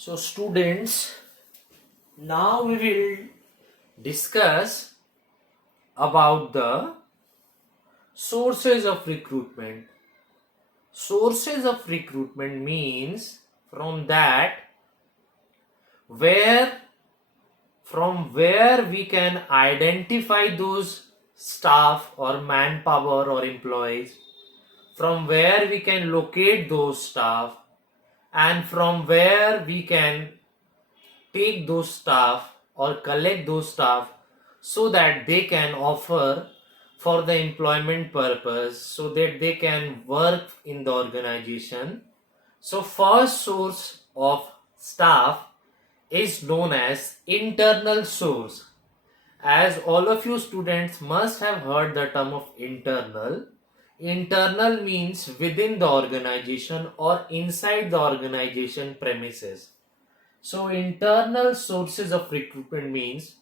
So students, now we will discuss about the sources of recruitment. Sources of recruitment means where from where we can identify those staff or manpower or employees, from where we can locate those staff, and from where we can take those staff or collect those staff so that they can offer for the employment purpose, so that they can work in the organization. So first source of staff is known as internal source. As all of you students must have heard the term of internal. Internal means within the organization or inside the organization premises. So internal sources of recruitment means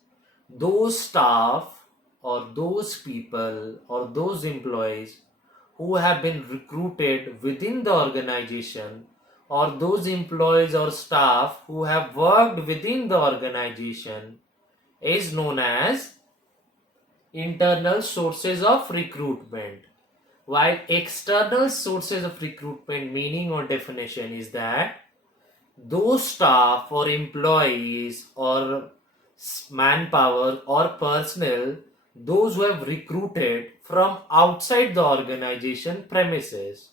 those staff or those people or those employees who have been recruited within the organization, or those employees or staff who have worked within the organization, is known as internal sources of recruitment. While external sources of recruitment meaning or definition is that those staff or employees or manpower or personnel, those who have recruited from outside the organization premises.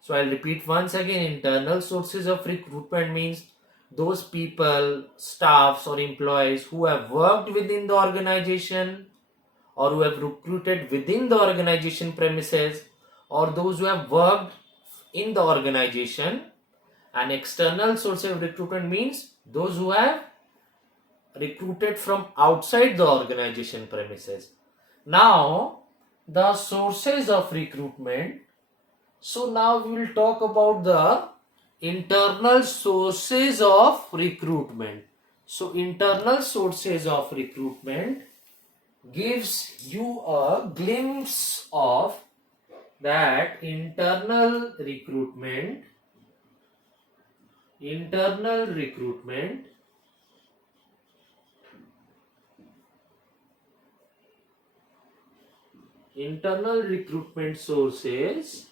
So I'll repeat once again, internal sources of recruitment means those people, staffs or employees who have worked within the organization or who have recruited within the organization premises, or those who have worked in the organization. An external source of recruitment means those who have recruited from outside the organization premises. Now, the sources of recruitment. So now we will talk about the internal sources of recruitment. So internal sources of recruitment gives you a glimpse of that internal recruitment sources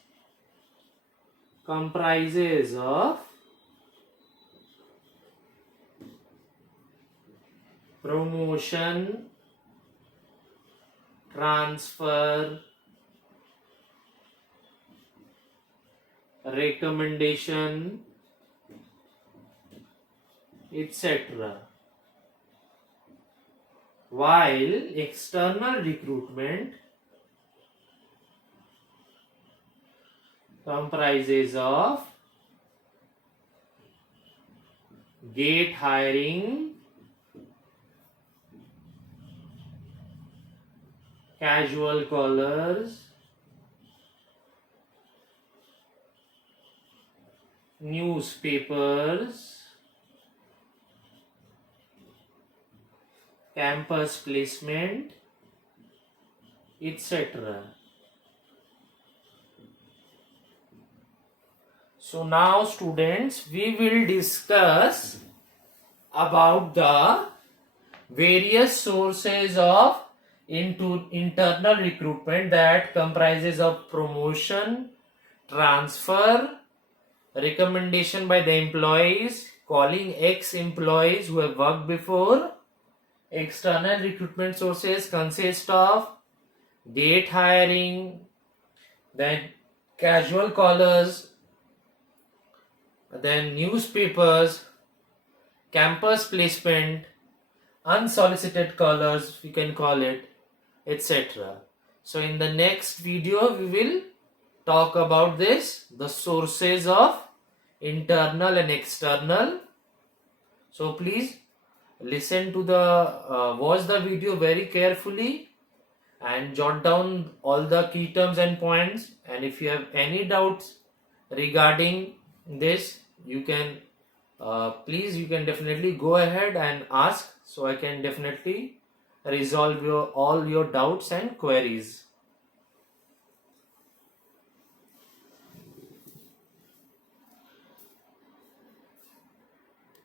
comprises of promotion, transfer, recommendation, etc. While external recruitment comprises of gate hiring, casual callers, newspapers, campus placement, etc. So now students, we will discuss about the various sources of internal recruitment that comprises of promotion, transfer, recommendation by the employees, calling ex-employees who have worked before. External recruitment sources consist of gate hiring, then casual callers, then newspapers, campus placement, unsolicited callers, we can call it, etc. So in the next video we will talk about this, the sources of internal and external. So please listen to watch the video very carefully and jot down all the key terms and points. And if you have any doubts regarding this, you can you can definitely go ahead and ask, so I can definitely resolve all your doubts and queries.